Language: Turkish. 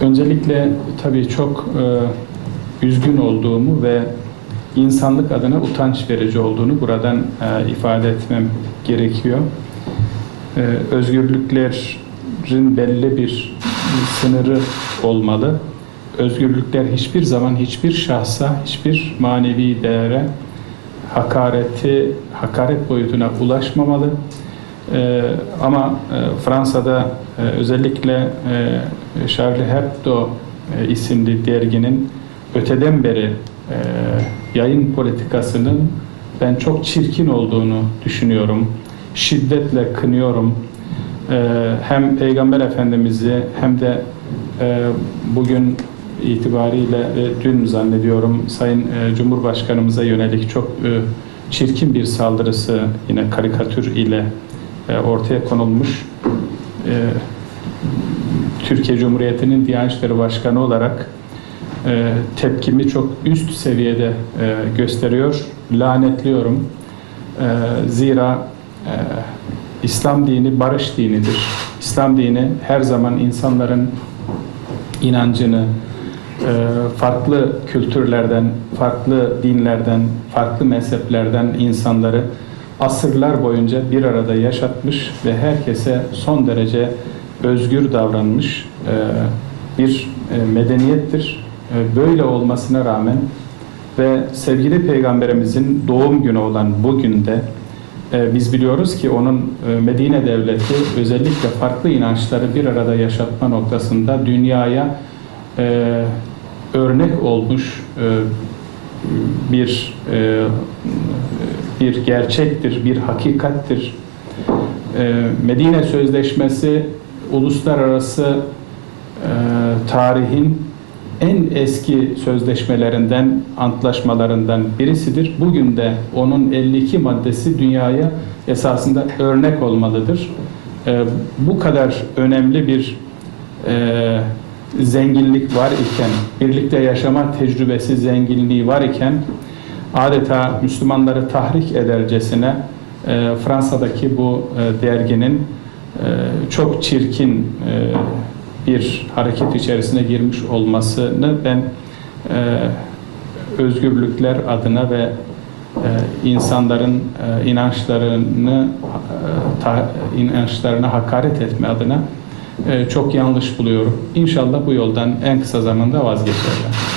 Öncelikle tabii çok e, üzgün olduğumu ve insanlık adına utanç verici olduğunu buradan e, ifade etmem gerekiyor. E, özgürlüklerin belli bir sınırı olmalı. Özgürlükler hiçbir zaman hiçbir şahsa, hiçbir manevi değere hakareti, hakaret boyutuna ulaşmamalı. Ee, ama e, Fransa'da e, özellikle e, Charlie Hebdo e, isimli derginin öteden beri e, yayın politikasının ben çok çirkin olduğunu düşünüyorum. Şiddetle kınıyorum. E, hem Peygamber Efendimiz'i hem de e, bugün itibariyle ve dün zannediyorum Sayın e, Cumhurbaşkanımıza yönelik çok e, çirkin bir saldırısı yine karikatür ile e, ortaya konulmuş. E, Türkiye Cumhuriyeti'nin Diyanet İşleri Başkanı olarak e, tepkimi çok üst seviyede e, gösteriyor. Lanetliyorum. E, zira e, İslam dini barış dinidir. İslam dini her zaman insanların inancını, e, farklı kültürlerden, farklı dinlerden, farklı mezheplerden insanları asırlar boyunca bir arada yaşatmış ve herkese son derece özgür davranmış e, bir e, medeniyettir. E, Böyle olmasına rağmen ve sevgili Peygamberimizin doğum günü olan bugün de biz biliyoruz ki onun Medine devleti özellikle farklı inançları bir arada yaşatma noktasında dünyaya örnek olmuş bir bir gerçektir, bir hakikattir. E, Medine Sözleşmesi uluslararası e, tarihin en eski sözleşmelerinden, antlaşmalarından birisidir. Bugün de onun 52 maddesi dünyaya esasında örnek olmalıdır. E, bu kadar önemli bir e, zenginlik var iken, birlikte yaşama tecrübesi zenginliği var iken adeta Müslümanları tahrik edercesine e, Fransa'daki bu e, derginin e, çok çirkin e, bir hareket içerisine girmiş olmasını ben e, özgürlükler adına ve e, insanların e, inançlarını e, ta, inançlarına hakaret etme adına e, çok yanlış buluyorum. İnşallah bu yoldan en kısa zamanda vazgeçerler.